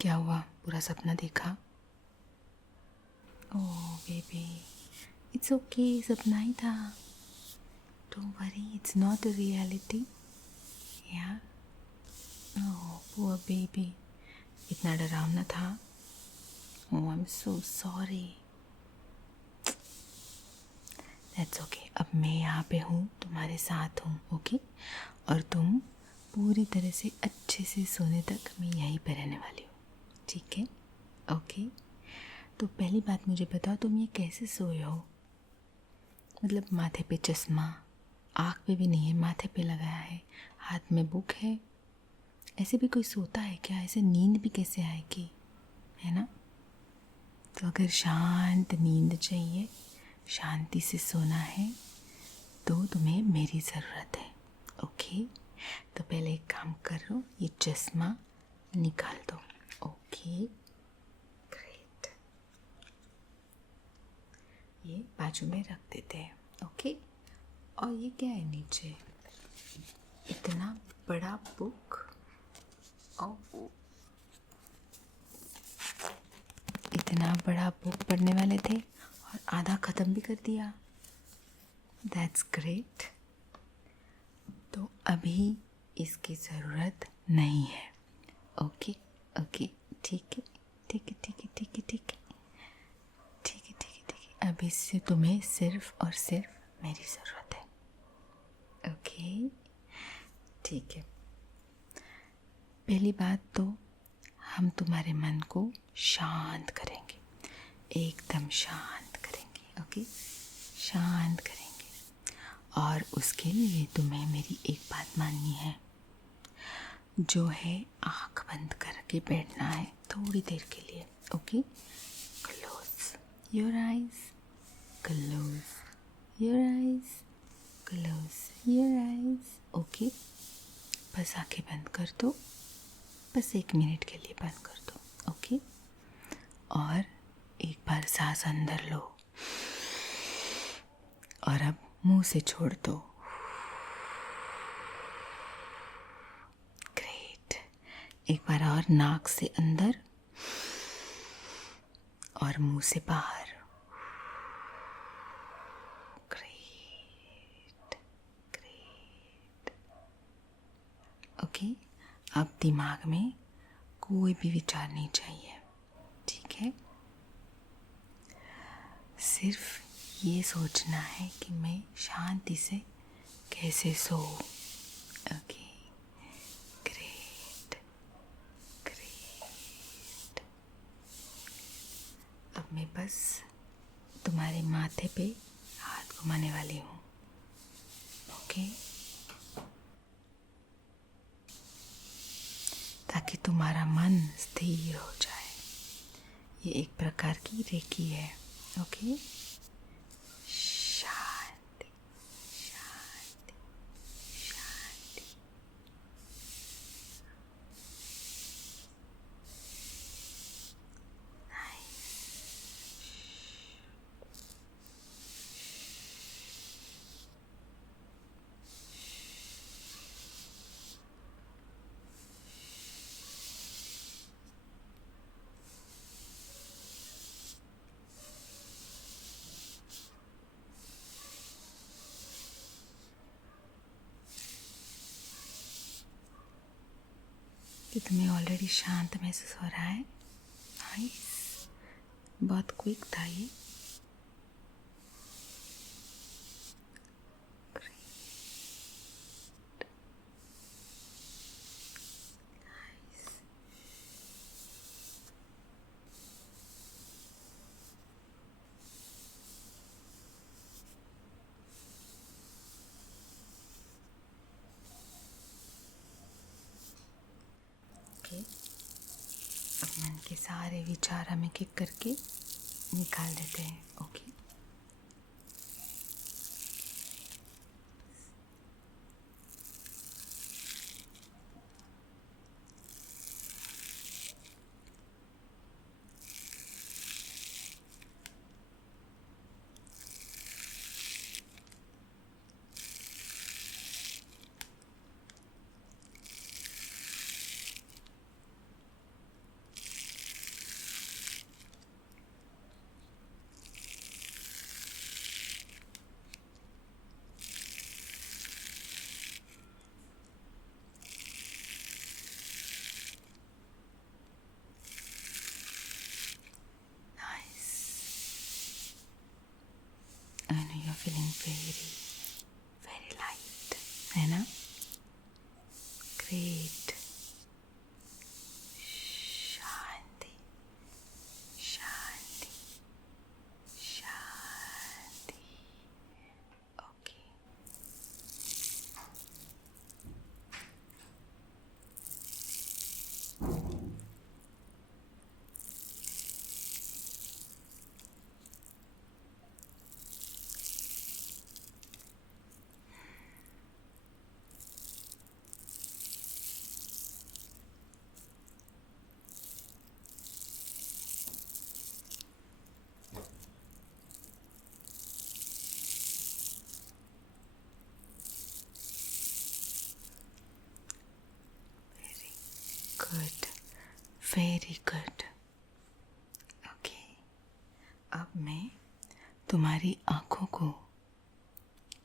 क्या हुआ? पूरा सपना देखा? ओह बेबी, इट्स ओके, सपना ही था। Don't worry, it's not a reality. या ओह पुअर बेबी, इतना डरावना था। Oh I am so sorry. That's okay, अब मैं यहाँ पे हूँ, तुम्हारे साथ हूँ। ओके, और तुम पूरी तरह से अच्छे से सोने तक मैं यहीं पे रहने वाली हूँ। ठीक है? ओके, तो पहली बात मुझे बताओ, तुम ये कैसे सोए हो? मतलब माथे पे चश्मा, आँख पे भी नहीं है, माथे पे लगाया है, हाथ में बुक है। ऐसे भी कोई सोता है क्या? ऐसे नींद भी कैसे आएगी, है ना? तो अगर शांत नींद चाहिए, शांति से सोना है, तो तुम्हें मेरी ज़रूरत है। ओके, तो पहले एक काम करो, ये चश्मा निकाल दो। ओके ग्रेट, ये बाजू में रख देते हैं। ओके, और ये क्या है नीचे? इतना बड़ा बुक, और इतना बड़ा बुक पढ़ने वाले थे और आधा ख़त्म भी कर दिया। That's great. तो अभी इसकी ज़रूरत नहीं है। ओके ओके, ठीक है ठीक है ठीक है ठीक है ठीक है ठीक है ठीक है ठीक है, अभी से तुम्हें सिर्फ और सिर्फ मेरी ज़रूरत है। ओके ठीक है, पहली बात तो हम तुम्हारे मन को शांत करेंगे, एकदम शांत करेंगे। ओके, शांत करेंगे। और उसके लिए तुम्हें मेरी एक बात माननी है, जो है आँख बंद करके बैठना है थोड़ी देर के लिए। Okay, close your eyes, close your eyes, close your eyes. Okay, बस आँखें बंद कर दो, बस 1 मिनट के लिए बंद कर दो। ओके, और एक बार सांस अंदर लो और अब मुंह से छोड़ दो। ग्रेट, एक बार और नाक से अंदर और मुंह से बाहर। Great great. ओके, अब दिमाग में कोई भी विचार नहीं चाहिए, ठीक है? सिर्फ ये सोचना है कि मैं शांति से कैसे सोऊं। Okay great great. अब मैं बस तुम्हारे माथे पे हाथ घुमाने वाली हूँ। ओके, ताकि तुम्हारा मन स्थिर हो जाए। ये एक प्रकार की रेकी है। ओके, शांति शांति शांति। कि तुम्हें ऑलरेडी शांत महसूस हो रहा है। नाइस, बहुत क्विक था ये। ओके, अब मन के सारे विचार हम एक एक करके निकाल देते हैं। ओके, वेरी वेरी लाइट, है ना? ग्रेट। शांति शांति शांति। Okay. Good, very good. Okay, अब मैं तुम्हारी आँखों को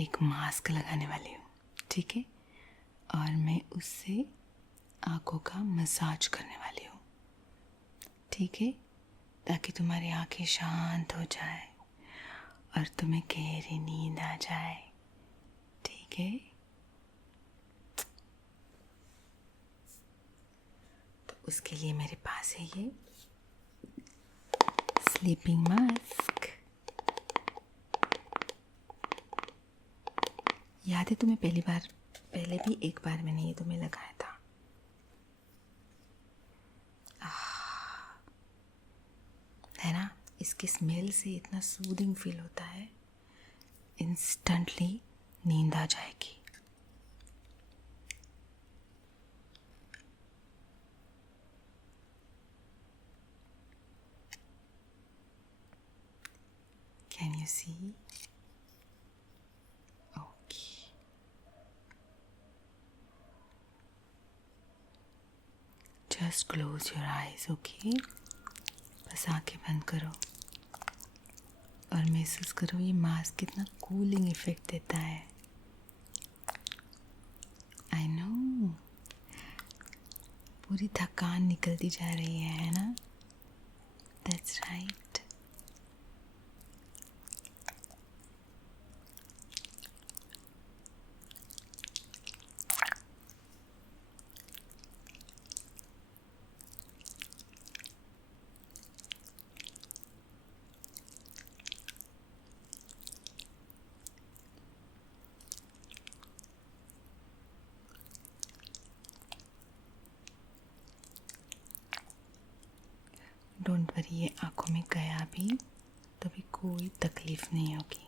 एक मास्क लगाने वाली हूँ, ठीक है? और मैं उससे आँखों का मसाज करने वाली हूँ, ठीक है? ताकि तुम्हारी आँखें शांत हो जाए और तुम्हें गहरी नींद आ जाए, ठीक है? तो उसके लिए मेरे पास है ये स्लीपिंग मास्क। याद है तुम्हें पहले भी एक बार मैंने ये तुम्हें लगाया था। है ना? इसकी स्मेल से इतना सूदिंग फील होता है, इंस्टेंटली नींद आ जाएगी। Can you see? Okay, just close your eyes. Okay, बस आंखें बंद करो और महसूस करो ये मास्क कितना कूलिंग इफेक्ट देता है। आई नो, पूरी थकान निकलती जा रही है ना? That's right. डोंट वरी, ये आँखों में गया भी तो भी कोई तकलीफ नहीं होगी।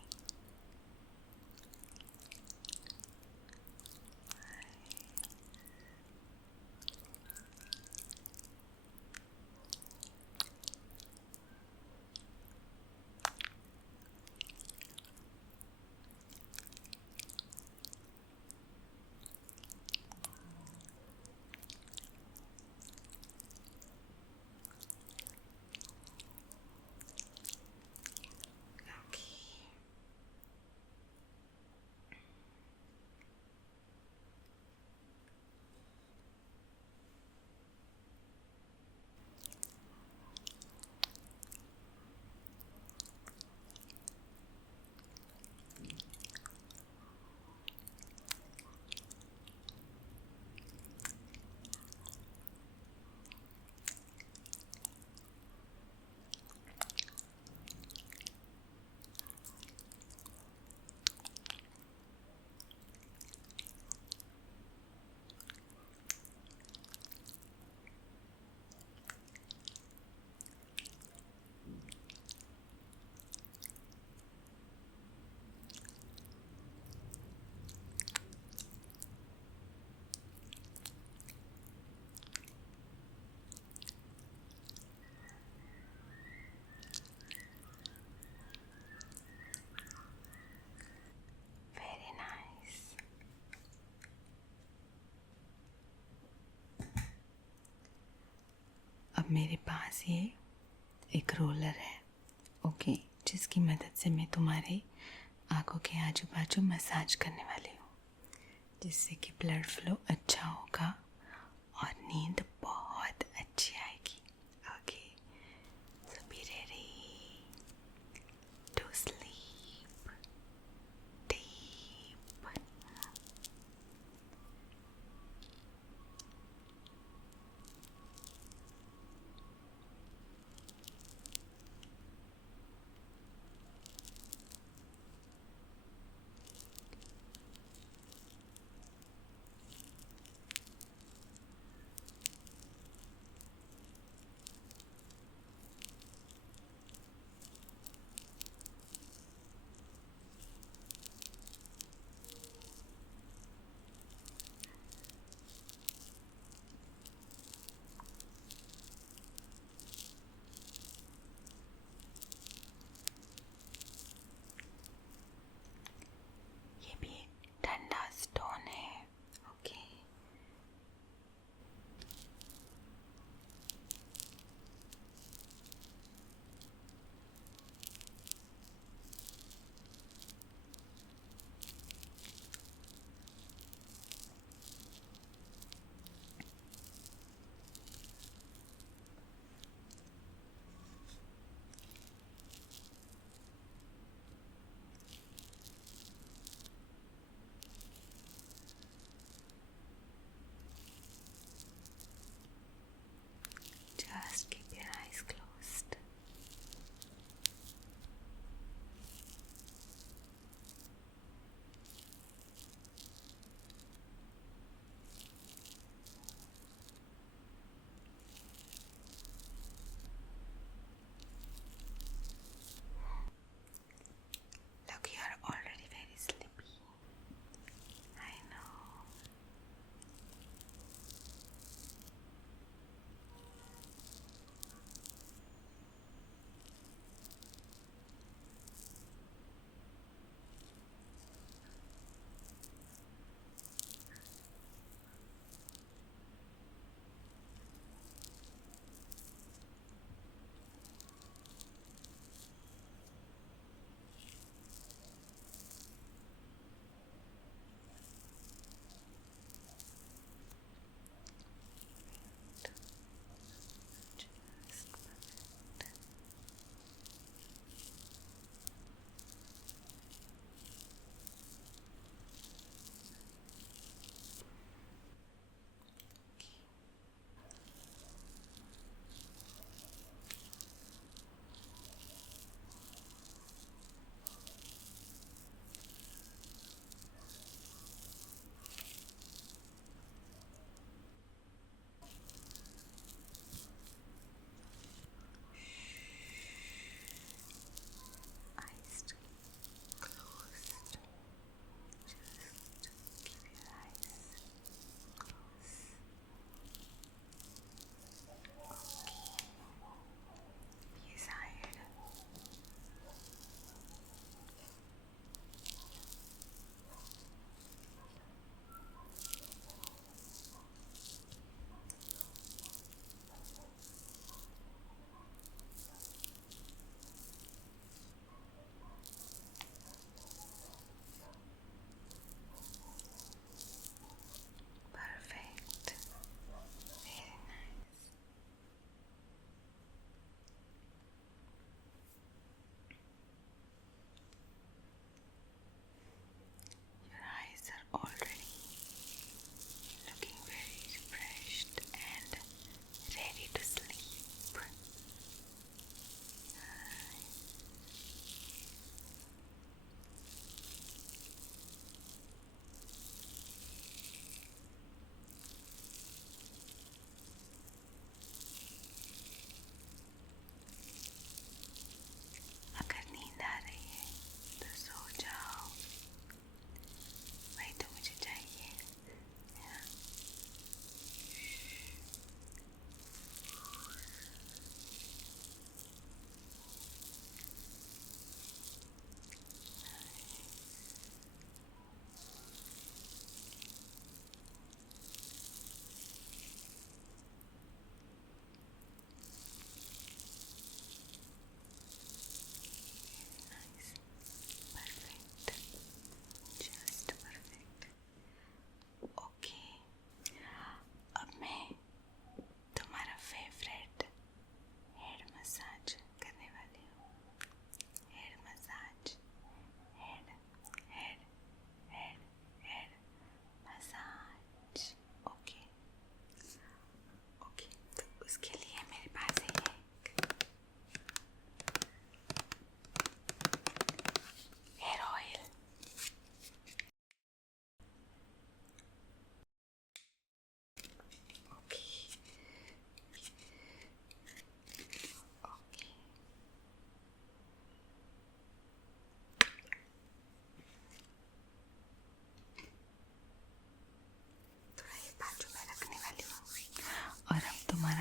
अब मेरे पास ये एक रोलर है, ओके, जिसकी मदद से मैं तुम्हारे आँखों के आजू बाजू मसाज करने वाली हूँ, जिससे कि ब्लड फ्लो अच्छा होगा और नींद बहुत अच्छी आएगी। Okay, so be ready to sleep.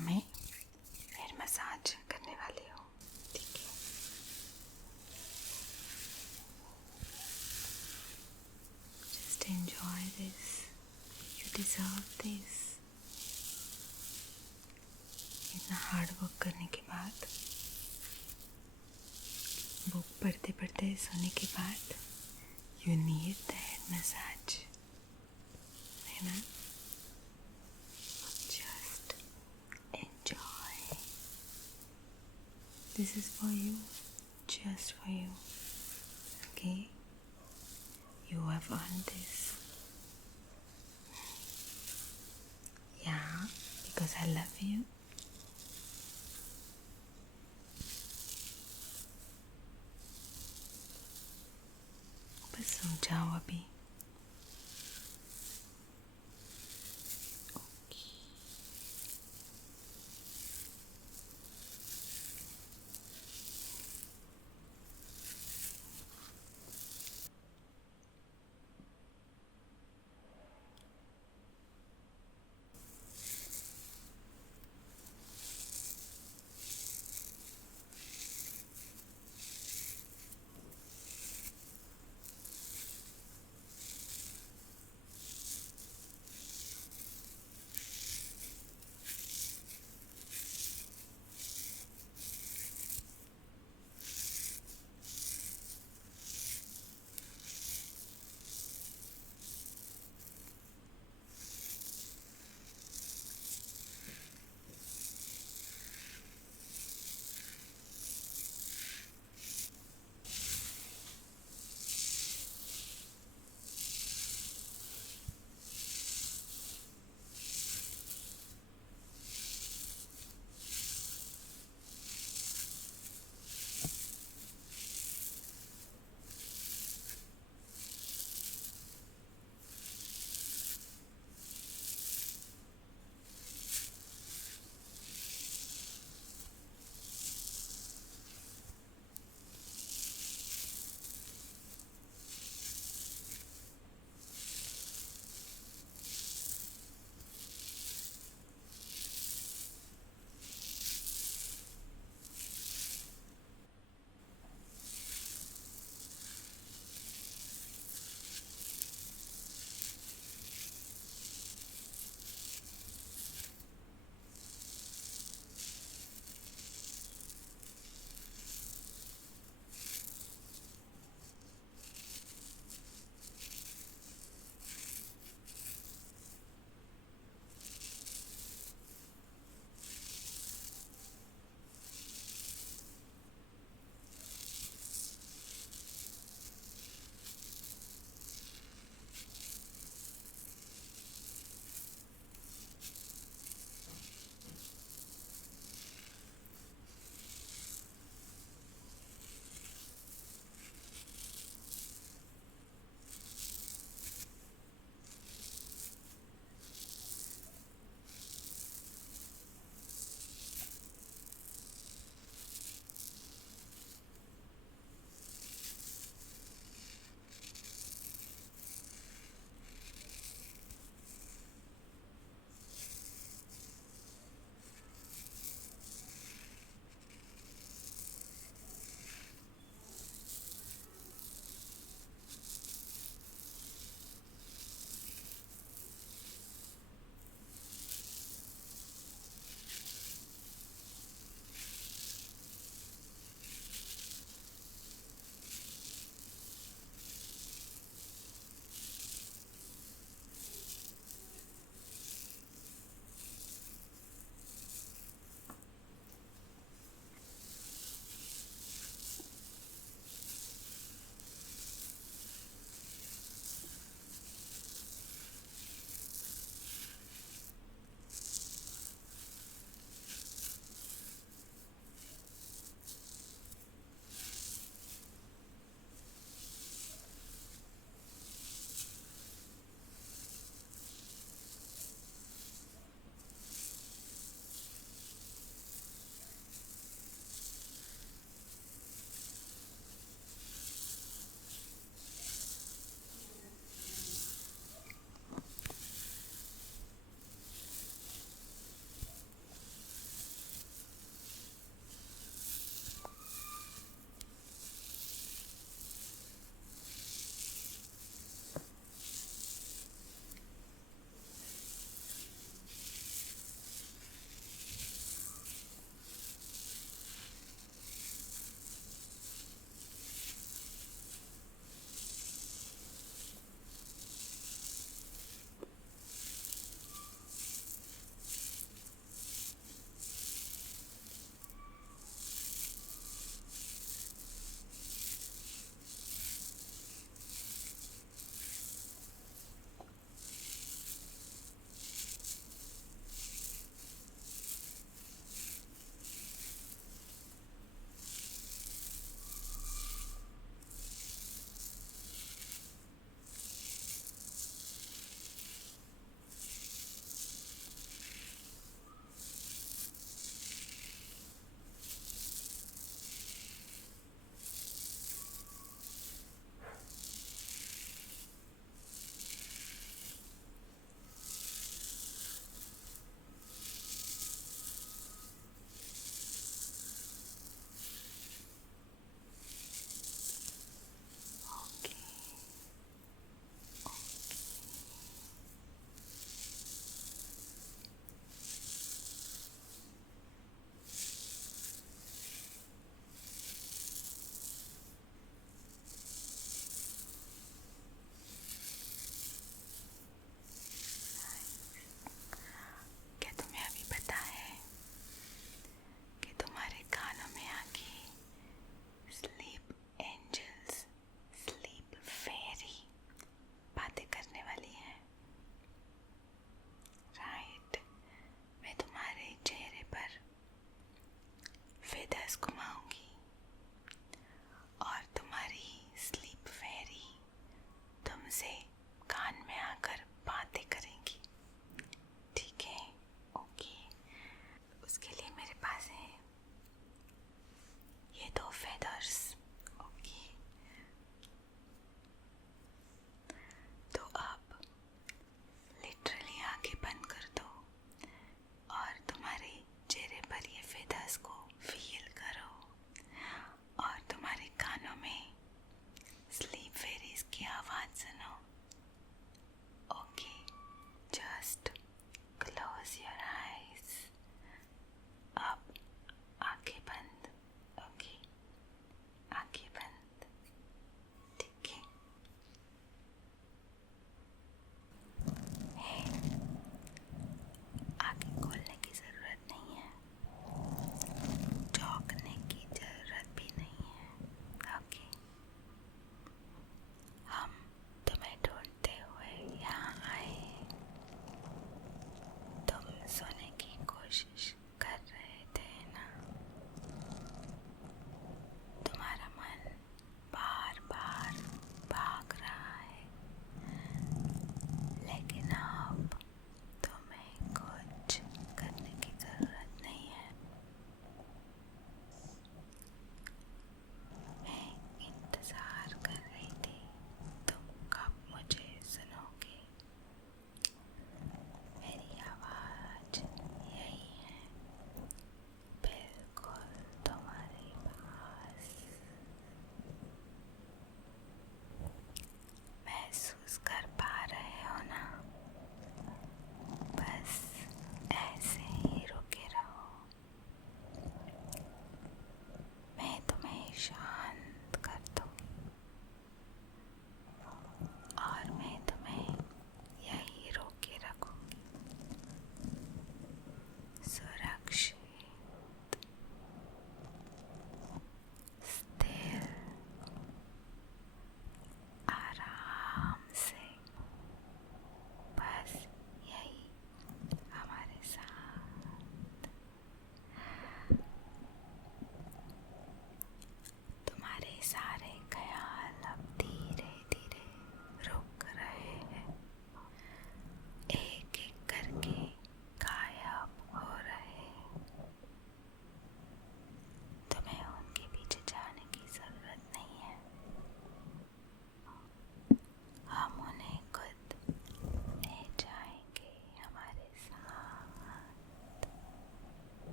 में हेयर मसाज करने वाली हूँ, ठीक है। Just enjoy this, you deserve this. इतना हार्ड वर्क करने के बाद, बुक पढ़ते पढ़ते सोने के बाद, you need the head massage, है ना। Just enjoy, this is for you, just for you, okay. You have earn this, या बिकॉज आई लव यू। बस सो जाओ अभी।